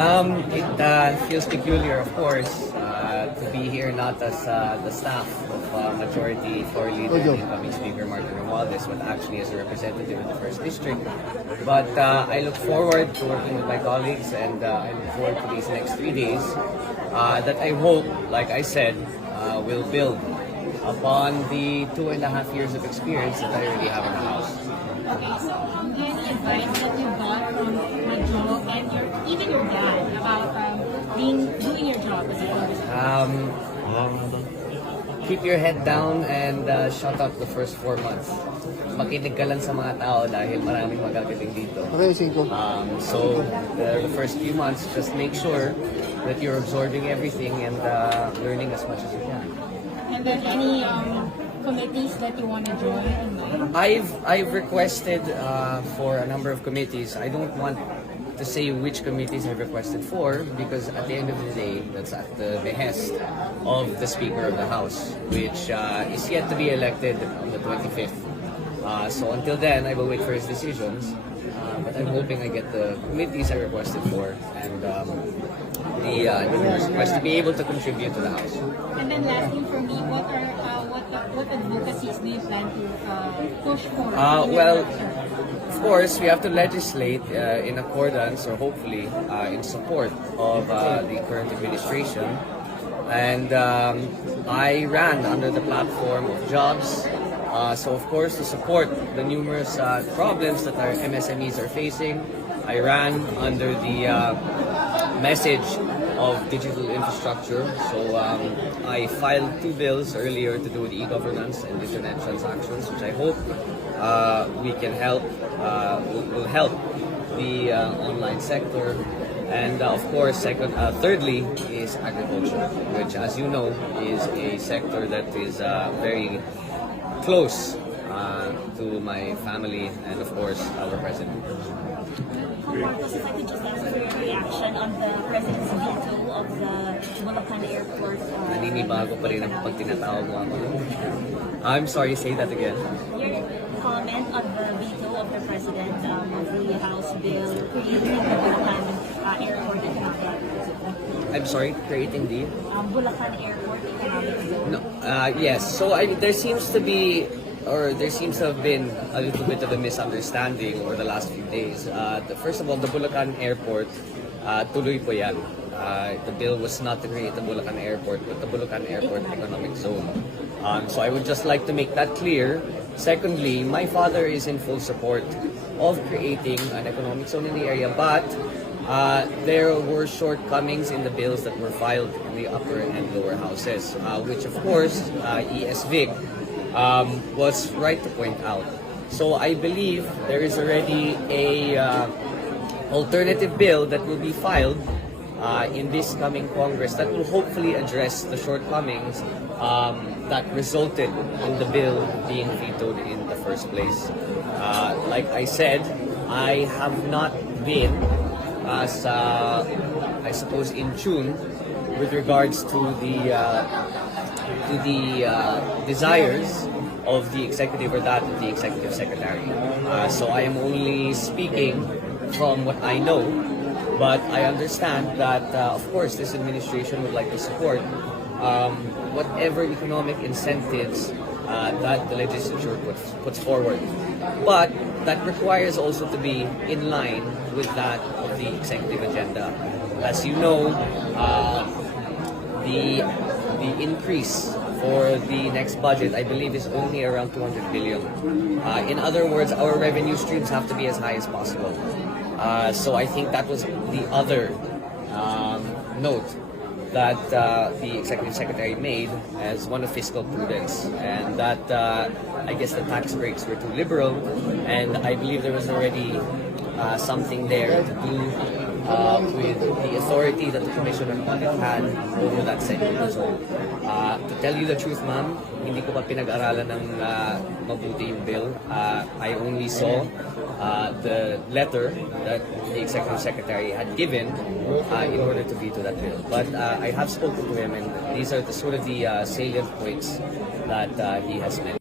It feels peculiar, of course, to be here not as the staff of Majority Floor Leader and incoming Speaker Martin Romualdez, but actually as a representative in the First District. But I look forward to working with my colleagues, and I look forward to these next 3 days that I hope, like I said, will build upon the 2.5 years of experience that I already have in the House. Okay, so any advice that you got from Majo and even your dad about doing your job as a congressman? Keep your head down and shut up the first 4 months. Makinig ka lang sa mga tao dahil maraming magagaling dito. So the first few months, just make sure that you're absorbing everything and learning as much as you can. And then any committees that you want to join? I've requested for a number of committees. I don't want to say which committees I've requested for because at the end of the day, that's at the behest of the Speaker of the House, which is yet to be elected on the 25th. So until then, I will wait for his decisions. But I'm hoping I get the committees I requested for and the numerous requests to be able to contribute to the House. And then last thing for me, what advocacies do you plan to push for? Well, of course, we have to legislate in accordance or hopefully in support of the current administration. And I ran under the platform of jobs. So of course, to support the numerous problems that our MSMEs are facing, I ran under the message of digital infrastructure. So I filed 2 bills earlier to do with e-governance and internet transactions, which I hope we can help, will help the online sector. And of course, thirdly is agriculture, which, as you know, is a sector that is very close to my family and, of course, our president. Marcos, if I could just ask for your reaction on the president's veto of the Bulacan Airport. Naninibago pa rin ang pag tinatawag mo ako. I'm sorry, say that again. Your comment on the veto of the president of the House bill creating the Bulacan Airport economic zone. I'm sorry, creating the Bulacan Airport economic zone. No, yes. So there seems to be, or there seems to have been a little bit of a misunderstanding over the last few days. First of all, the Bulacan Airport, tuloy po yan. The bill was not to create the Bulacan Airport, but the Bulacan Airport Economic Zone. So I would just like to make that clear. Secondly, my father is in full support of creating an economic zone in the area, but there were shortcomings in the bills that were filed in the upper and lower houses, which of course ESVIG was right to point out. So I believe there is already a alternative bill that will be filed in this coming Congress that will hopefully address the shortcomings that resulted in the bill being vetoed in the first place. Like I said, I have not been as I suppose in tune with regards to the desires of the executive or that of the executive secretary. So I am only speaking from what I know, but I understand that of course this administration would like to support whatever economic incentives that the legislature puts forward. But that requires also to be in line with that of the executive agenda. As you know, the increase for the next budget, I believe, is only around 200 billion. In other words, our revenue streams have to be as high as possible. So I think that was the other note that the executive secretary made as one of fiscal prudence, and that I guess the tax breaks were too liberal, and I believe there was already something there to do with the authority that the Commission on Audit had over that segment. So, to tell you the truth, ma'am, hindi ko pa pinag-aralan ng mabuti yung bill. I only saw the letter that the Executive Secretary had given in order to veto that bill. But I have spoken to him, and these are the sort of the salient points that he has made.